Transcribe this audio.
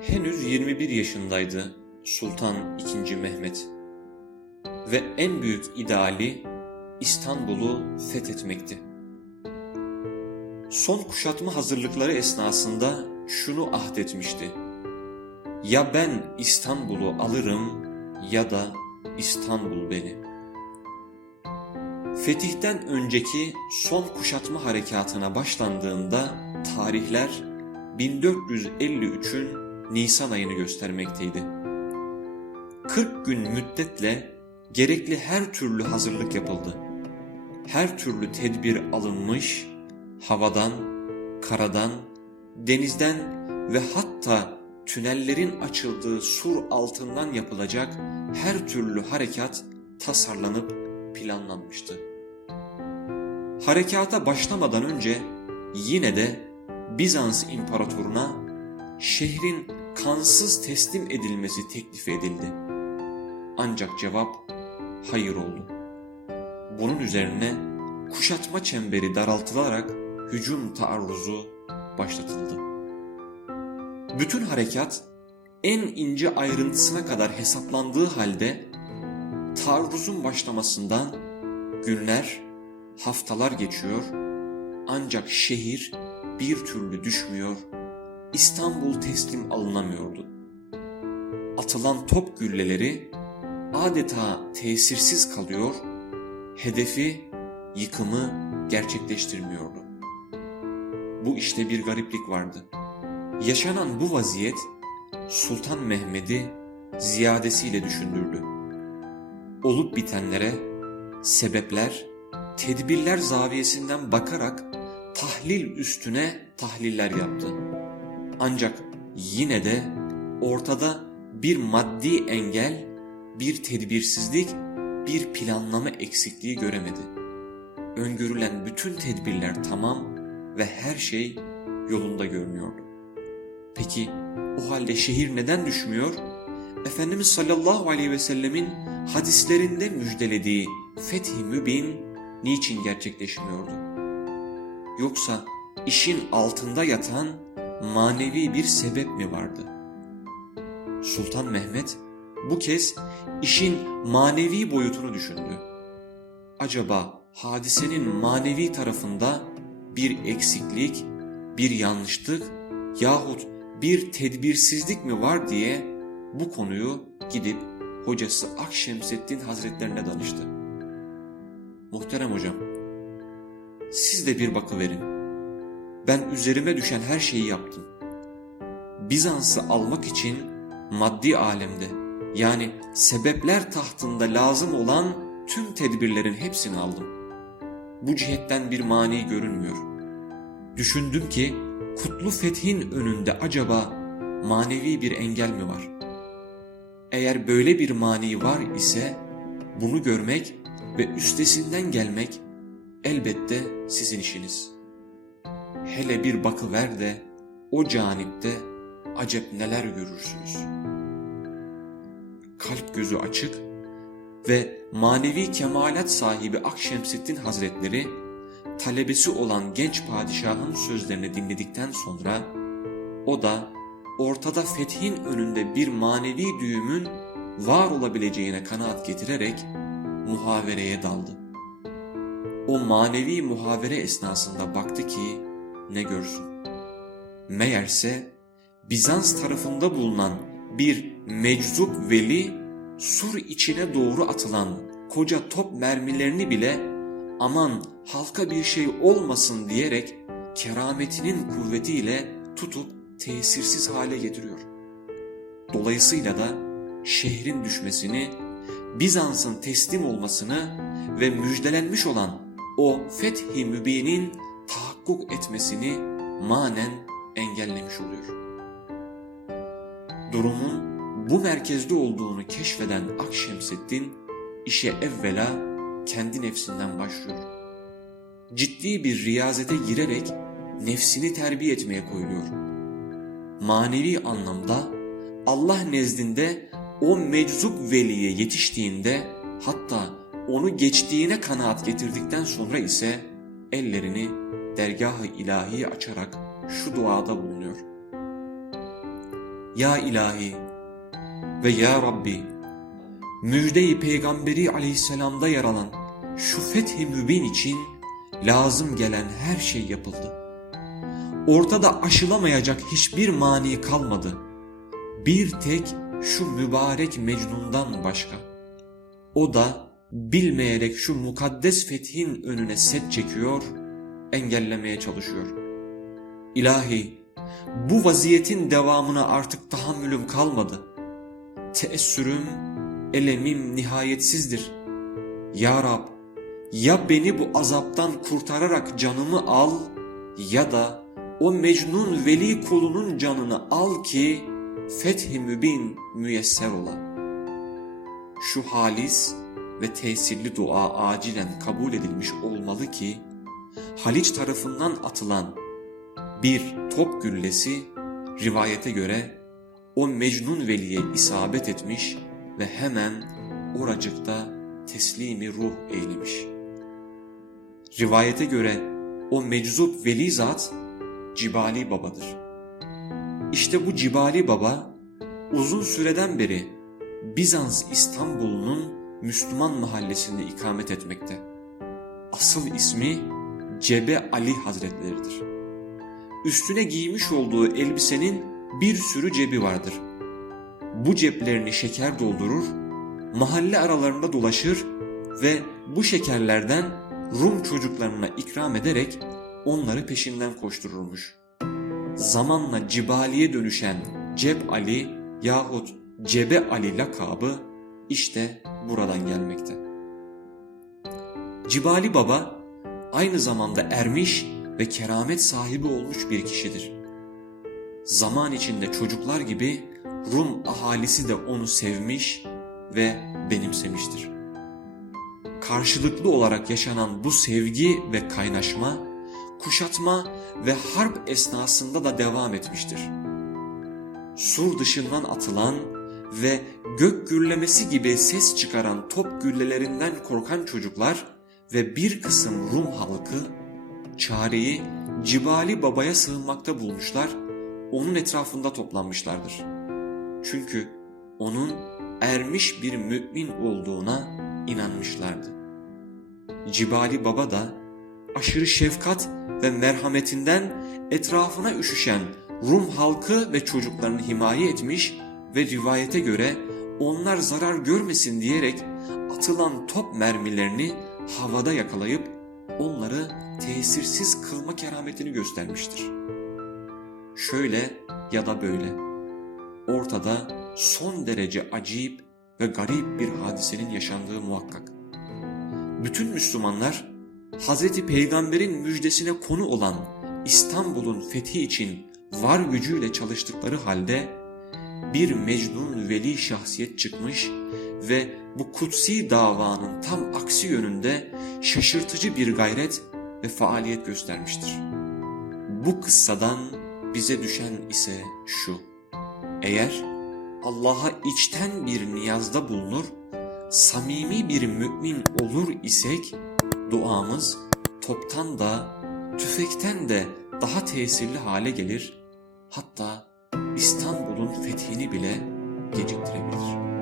Henüz 21 yaşındaydı Sultan II. Mehmet ve en büyük ideali İstanbul'u fethetmekti. Son kuşatma hazırlıkları esnasında şunu ahdetmişti. Ya ben İstanbul'u alırım ya da İstanbul beni. Fetihten önceki son kuşatma harekatına başlandığında tarihler 1453'ün Nisan ayını göstermekteydi. 40 gün müddetle gerekli her türlü hazırlık yapıldı. Her türlü tedbir alınmış, havadan, karadan, denizden ve hatta tünellerin açıldığı sur altından yapılacak her türlü harekat tasarlanıp planlanmıştı. Harekata başlamadan önce yine de Bizans imparatoruna şehrin kansız teslim edilmesi teklif edildi. Ancak cevap hayır oldu. Bunun üzerine kuşatma çemberi daraltılarak hücum taarruzu başlatıldı. Bütün harekat en ince ayrıntısına kadar hesaplandığı halde taarruzun başlamasından günler, haftalar geçiyor ancak şehir bir türlü düşmüyor, İstanbul teslim alınamıyordu. Atılan top gülleleri adeta tesirsiz kalıyor, hedefi, yıkımı gerçekleştirmiyordu. Bu işte bir gariplik vardı. Yaşanan bu vaziyet Sultan Mehmet'i ziyadesiyle düşündürdü. Olup bitenlere sebepler, tedbirler zaviyesinden bakarak tahlil üstüne tahliller yaptı. Ancak yine de ortada bir maddi engel, bir tedbirsizlik, bir planlama eksikliği göremedi. Öngörülen bütün tedbirler tamam ve her şey yolunda görünüyordu. Peki o halde şehir neden düşmüyor? Efendimiz sallallahu aleyhi ve sellemin hadislerinde müjdelediği fethi mübin niçin gerçekleşmiyordu? Yoksa işin altında yatan manevi bir sebep mi vardı? Sultan Mehmet bu kez işin manevi boyutunu düşündü. Acaba hadisenin manevi tarafında bir eksiklik, bir yanlışlık yahut bir tedbirsizlik mi var diye bu konuyu gidip hocası Akşemseddin Hazretlerine danıştı. Muhterem hocam, siz de bir bakıverin. Ben üzerime düşen her şeyi yaptım. Bizans'ı almak için maddi alemde yani sebepler tahtında lazım olan tüm tedbirlerin hepsini aldım. Bu cihetten bir mani görünmüyor. Düşündüm ki kutlu fethin önünde acaba manevi bir engel mi var? Eğer böyle bir mani var ise bunu görmek ve üstesinden gelmek elbette sizin işiniz. Hele bir bakıver de o canipte acep neler görürsünüz. Kalp gözü açık ve manevi kemalat sahibi Akşemseddin Hazretleri talebesi olan genç padişahın sözlerini dinledikten sonra o da ortada fethin önünde bir manevi düğümün var olabileceğine kanaat getirerek muhavereye daldı. O manevi muhavere esnasında baktı ki ne görsün. Meğerse Bizans tarafında bulunan bir meczup veli sur içine doğru atılan koca top mermilerini bile aman halka bir şey olmasın diyerek kerametinin kuvvetiyle tutup tesirsiz hale getiriyor. Dolayısıyla da şehrin düşmesini, Bizans'ın teslim olmasını ve müjdelenmiş olan o fethi mübinin tahakkuk etmesini manen engellemiş oluyor. Durumun bu merkezde olduğunu keşfeden Akşemseddin işe evvela kendi nefsinden başlıyor. Ciddi bir riyazete girerek nefsini terbiye etmeye koyuluyor. Manevi anlamda Allah nezdinde o meczup veliye yetiştiğinde hatta onu geçtiğine kanaat getirdikten sonra ise ellerini dergah-ı ilahi açarak şu duada bulunuyor. Ya ilahi ve ya Rabbi müjde-i peygamberi aleyhisselamda yer alan şu fethi mübin için lazım gelen her şey yapıldı. Ortada aşılamayacak hiçbir mani kalmadı. Bir tek şu mübarek Mecnun'dan başka. O da bilmeyerek şu mukaddes fethin önüne set çekiyor, engellemeye çalışıyor. İlahi, bu vaziyetin devamına artık tahammülüm kalmadı. Teessürüm, elemim nihayetsizdir. Ya Rab, ya beni bu azaptan kurtararak canımı al ya da o Mecnun veli kulunun canını al ki fethi mübin müyesser ola. Şu halis ve tesirli dua acilen kabul edilmiş olmalı ki Haliç tarafından atılan bir top güllesi rivayete göre o Mecnun Veli'ye isabet etmiş ve hemen oracıkta teslimi ruh eylemiş. Rivayete göre o meczup veli zat Cibali Baba'dır. İşte bu Cibali Baba uzun süreden beri Bizans İstanbul'un Müslüman mahallesinde ikamet etmekte. Asıl ismi Cebe Ali Hazretleridir. Üstüne giymiş olduğu elbisenin bir sürü cebi vardır. Bu ceplerini şeker doldurur, mahalle aralarında dolaşır ve bu şekerlerden Rum çocuklarına ikram ederek onları peşinden koştururmuş. Zamanla Cibali'ye dönüşen Ceb Ali yahut Cebe Ali lakabı işte buradan gelmekte. Cibali Baba aynı zamanda ermiş ve keramet sahibi olmuş bir kişidir. Zaman içinde çocuklar gibi Rum ahalisi de onu sevmiş ve benimsemiştir. Karşılıklı olarak yaşanan bu sevgi ve kaynaşma, kuşatma ve harp esnasında da devam etmiştir. Sur dışından atılan ve gök gürlemesi gibi ses çıkaran top güllelerinden korkan çocuklar ve bir kısım Rum halkı çareyi Cibali Baba'ya sığınmakta bulmuşlar, onun etrafında toplanmışlardır. Çünkü onun ermiş bir mümin olduğuna inanmışlardı. Cibali Baba da aşırı şefkat ve merhametinden etrafına üşüşen Rum halkı ve çocuklarını himaye etmiş ve rivayete göre onlar zarar görmesin diyerek atılan top mermilerini havada yakalayıp onları tesirsiz kılma kerametini göstermiştir. Şöyle ya da böyle ortada son derece acayip ve garip bir hadisenin yaşandığı muhakkak. Bütün Müslümanlar Hazreti Peygamber'in müjdesine konu olan İstanbul'un fethi için var gücüyle çalıştıkları halde bir Mecnun veli şahsiyet çıkmış ve bu kutsi davanın tam aksi yönünde şaşırtıcı bir gayret ve faaliyet göstermiştir. Bu kıssadan bize düşen ise şu. Eğer Allah'a içten bir niyazda bulunur, samimi bir mümin olur isek, duamız toptan da, tüfekten de daha tesirli hale gelir, hatta İstanbul'un fethini bile geciktirir.